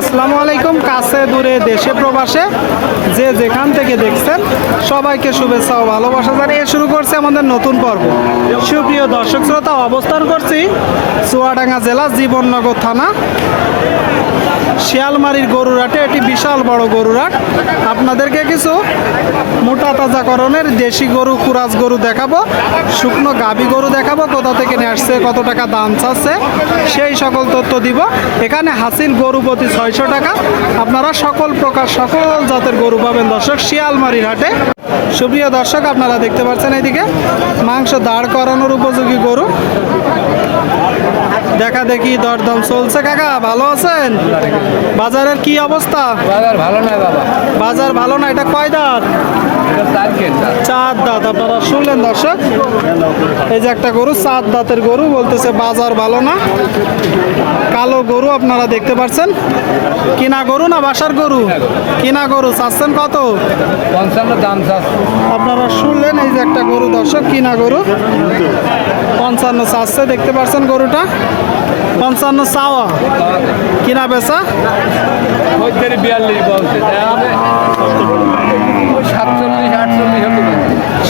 আসসালামু আলাইকুম, কাছে দূরে দেশে প্রবাসে যে যেখান থেকে দেখছেন, সবাইকে শুভেচ্ছা ও ভালোবাসা জানিয়ে শুরু করছে আমাদের নতুন পর্ব। সুপ্রিয় দর্শক শ্রোতা, অবস্থান করছি চুয়াডাঙ্গা জেলা জীবননগর থানা। শিয়ালমারির গরুরাটে এটি বিশাল বড় গরুরাট আপনাদেরকে কিছু মোটা তাজাকরণের দেশি গরু, কুরাজ গরু দেখাবো, শুকনো গাবি গরু দেখাবো, কোথা থেকে নিয়ে আসছে, কত টাকা দাম চাচ্ছে, সেই সকল তথ্য দিব। এখানে হাসিল গরু প্রতি ছয়শো টাকা। আপনারা সকল প্রকার, সকল জাতের গরু পাবেন দর্শক শিয়ালমারির হাটে। সুপ্রিয় দর্শক, আপনারা দেখতে পাচ্ছেন এদিকে মাংস দাঁড় করানোর উপযোগী গরু। দেখা দেখি দরদাম চলছে কাকা ভালো আছেন? বাজারের কি অবস্থা? বাজার ভালো না বাবা। বাজার ভালো না এটা কয় দাঁত? চার দাঁত? আপনারা শুনলেন দর্শক? এই যে একটা গরু চার দাঁতের গরু বলতেছে বাজার ভালো না। কালো গরু আপনারা দেখতে পাচ্ছেন। কিনা গরু না বাসার গরু? কিনা গরু। চাচ্ছেন কত? পঞ্চান্ন দাম আপনারা শুনলেন এই যে একটা গরু দর্শক কিনা গরু? পঞ্চান্ন চাচ্ছে দেখতে পাচ্ছেন গরুটা? পঞ্চান্ন চাওয়া। কিনা বেচা?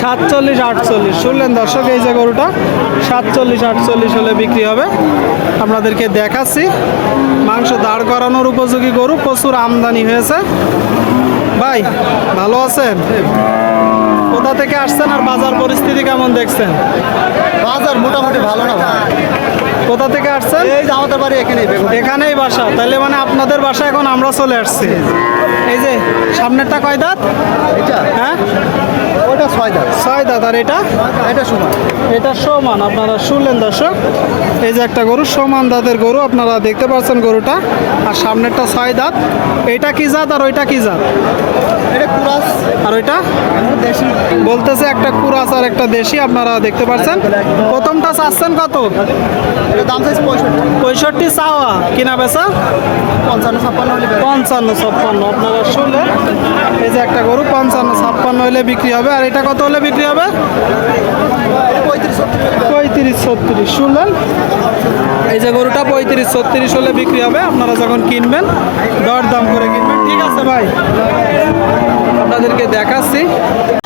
সাতচল্লিশ আটচল্লিশ। শুনলেন দর্শক এই যে গরুটা সাতচল্লিশ আটচল্লিশ হলে বিক্রি হবে। আপনাদেরকে দেখাচ্ছি। মাংস দাঁড় করানোর উপযোগী গরু প্রচুর আমদানি হয়েছে। ভাই ভালো আছেন? কোথা থেকে আসছেন আর বাজার পরিস্থিতি কেমন দেখছেন? বাজার মোটামুটি ভালো না কোথা থেকে আসছেন? এই যে আমাদের বাড়ি এখানে এখানেই বাসা। তাহলে মানে আপনাদের বাসা এখন আমরা চলে আসছি। এই যে সামনেরটা কয় দাঁত? এটা? হ্যাঁ? ওটা ছয় দাঁত। ছয় দাঁত। আর এটা? এটা সময় এটা সমান আপনারা শুনলেন দর্শক? এই যে একটা গরু সমান দাঁতের গরু আপনারা দেখতে পাচ্ছেন গরুটা। আর সামনেরটা ছয় দাঁত। এটা কি জাত আর ওইটা কি জাত? এটা কুরাস। আর ওইটা? বলতেছে একটা কুরাস আর একটা দেশি আপনারা দেখতে পাচ্ছেন। প্রথমটা চাচ্ছেন কত? দাম চাইছে পঁয়ষট্টি। পঁয়ষট্টি চাওয়া। কিনা বেচা? পঞ্চান্ন ছাপ্পান্ন হলে পঞ্চান্ন ছাপ্পান্ন। আপনারা শুনলেন? এই যে একটা গরু পঞ্চান্ন ছাপ্পান্ন হলে বিক্রি হবে। আর এটা কত হলে বিক্রি হবে? পঁয়ত্রিশ, ছত্রিশ, শুনলেন? এই যে গরুটা পঁয়ত্রিশ, ছত্রিশ হলে বিক্রি হবে, আপনারা যখন কিনবেন দর দাম করে কিনবেন। ঠিক আছে ভাই? আপনাদেরকে দেখাচ্ছি।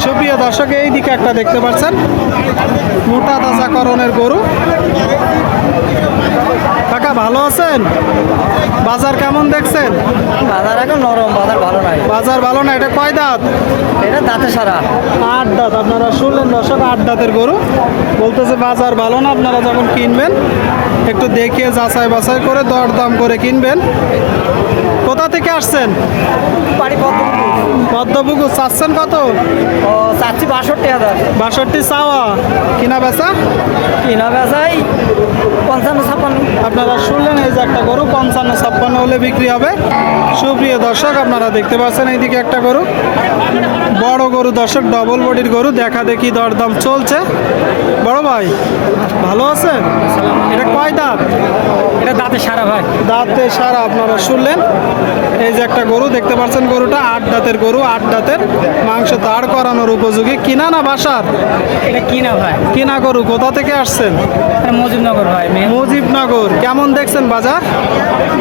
সুপ্রিয় দর্শক এই দিকে একটা দেখতে পাচ্ছেন, মোটা তাজাকরণের গরু। কাকা ভালো আছেন? বাজার কেমন দেখছেন? বাজার এখন নরম বাজার ভালো নাই। বাজার ভালো না এটা কয় দাঁত? এটা দাঁতে সারা। আট দাঁত আপনারা শুনলেন দর্শক আট দাঁতের গরু। বলতেছে বাজার ভালো না আপনারা যখন কিনবেন একটু দেখে যাচাই বাছাই করে দর দাম করে কিনবেন। কোথা থেকে আসছেন? বাড়ি কত পদ্মপুকুর চাচ্ছেন কত? ও চাচ্ছি বাষট্টি হাজার। বাষট্টি চাওয়া। কিনা বেচা? কিনা বেচাই পঞ্চান্ন ছাপ্পান্ন। আপনারা শুনলেন এই যে একটা গরু পঞ্চান্ন ছাপ্পান্ন হলে বিক্রি হবে। সুপ্রিয় দর্শক আপনারা দেখতে পাচ্ছেন এইদিকে একটা গরু। বড় গরু দর্শক ডবল বডির গরু। দেখা দেখি দরদাম চলছে। বড় ভাই ভালো আছেন? এটা কয় দাঁত? এটা দাঁতে সারা ভাই। দাঁতে সারা আপনারা শুনলেন? এই যে একটা গরু দেখতে পাচ্ছেন গরুটা আট দাঁতের গরু আট দাঁতের মাংস দাঁড় করানোর উপযোগী। কিনা না বাসার? এটা কিনা ভাই। কিনা গরু কোথা থেকে আসছেন? মজুমনগর ভাই। মুজিবনগর কেমন দেখছেন বাজার?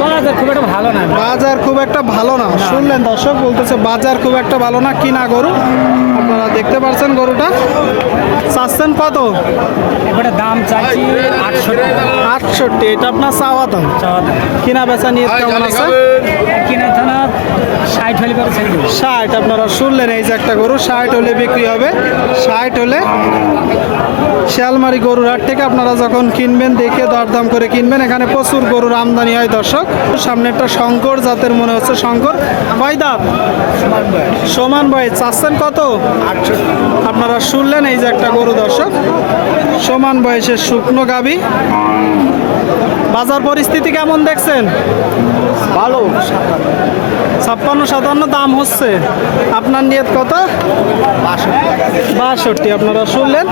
বাজার খুব একটা ভালো না। বাজার খুব একটা ভালো না। শুনলেন দর্শক বলতেছে বাজার খুব একটা ভালো না কিনা গরু? আপনারা দেখতে পাচ্ছেন গরুটা? চাচ্ছেন কত? এটা দাম চাচ্ছি আটশো আটষট্টি এটা আপনার চাওয়া দাম? কিনা বেচা নিয়ে কেমন আছে? কিনা থানা ষাট হলে ষাট আপনারা শুনলেন এই যে একটা গরু ষাট হলে বিক্রি হবে। ষাট হলে শিয়ালমারি গরুর হাট থেকে আপনারা যখন কিনবেন দেখে দরদাম করে কিনবেন। এখানে প্রচুর গরুর আমদানি হয় দর্শক। সামনে একটা শঙ্কর, জাতের মনে হচ্ছে শঙ্কর। কয় দাম সমান ভাই চাচ্ছেন কত? আপনারা শুনলেন এই যে একটা গরু দর্শক। সমান বয়সের শুকনো গাবি বাজার পরিস্থিতি কেমন দেখছেন? ভালো। ছাপ্পান্ন সাতান্ন দাম হচ্ছে। আপনার নিয়ত কত? বাষট্টি। আপনারা শুনলেন?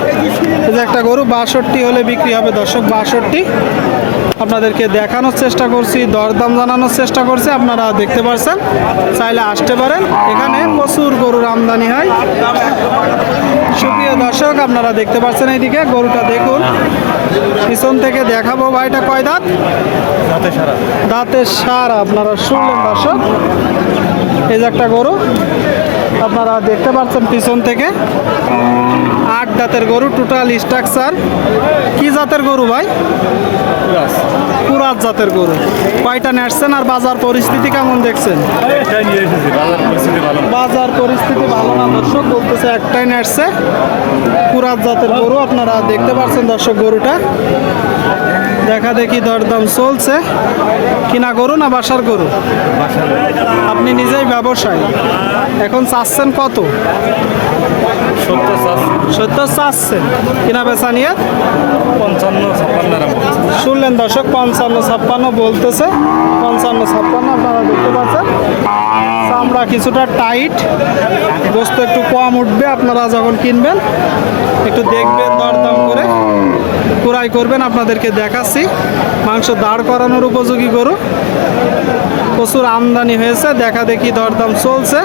যে একটা গরু, বাষট্টি হলে বিক্রি হবে দর্শক, বাষট্টি। আপনাদেরকে দেখানোর চেষ্টা করছি দরদাম জানানোর চেষ্টা করছি আপনারা দেখতে পারছেন চাইলে আসতে পারেন। এখানে প্রচুর গরুর আমদানি হয়। সুপ্রিয় দর্শক আপনারা দেখতে পাচ্ছেন এইদিকে গরুটা দেখুন। পিছন থেকে দেখাবো ভাইটা কয় দাঁত? দাঁতের সার। আপনারা শুনলেন দর্শক? এই যে একটা গরু আপনারা দেখতে পাচ্ছেন পিছন থেকে। দাঁতের গরু টোটাল স্ট্রাকচার কি জাতের গরু ভাই? পুরাত জাতের গরু। কয়টা নেটছেন আর বাজার পরিস্থিতি কেমন দেখছেন? বাজার পরিস্থিতি ভালো না দর্শক বলতেছে একটাই নেটছে পুরাত জাতের গরু আপনারা দেখতে পাচ্ছেন দর্শক গরুটা। দেখা দেখি দরদাম চলছে। কিনা গরু না বাসার গরু। আপনি নিজেই ব্যবসায়ী। এখন চাচ্ছেন কত? সত্তর চাচ্ছেন। কিনা বেচা নিয়ে? পঞ্চান্ন শুনলেন দর্শক, পঞ্চান্ন, ছাপ্পান্ন বলতেছে। পঞ্চান্ন, ছাপ্পান্ন, আপনারা দেখতে পাচ্ছেন। চামড়া কিছুটা টাইট। বস্তু একটু কম উঠবে, আপনারা যখন কিনবেন, একটু দেখবেন, দরদাম করে কুড়াই করবেন, আপনাদেরকে দেখাচ্ছি। মাংস দাঁড় করানোর উপযোগী গরু। প্রচুর আমদানি হয়েছে, দেখা দেখি দরদাম চলছে।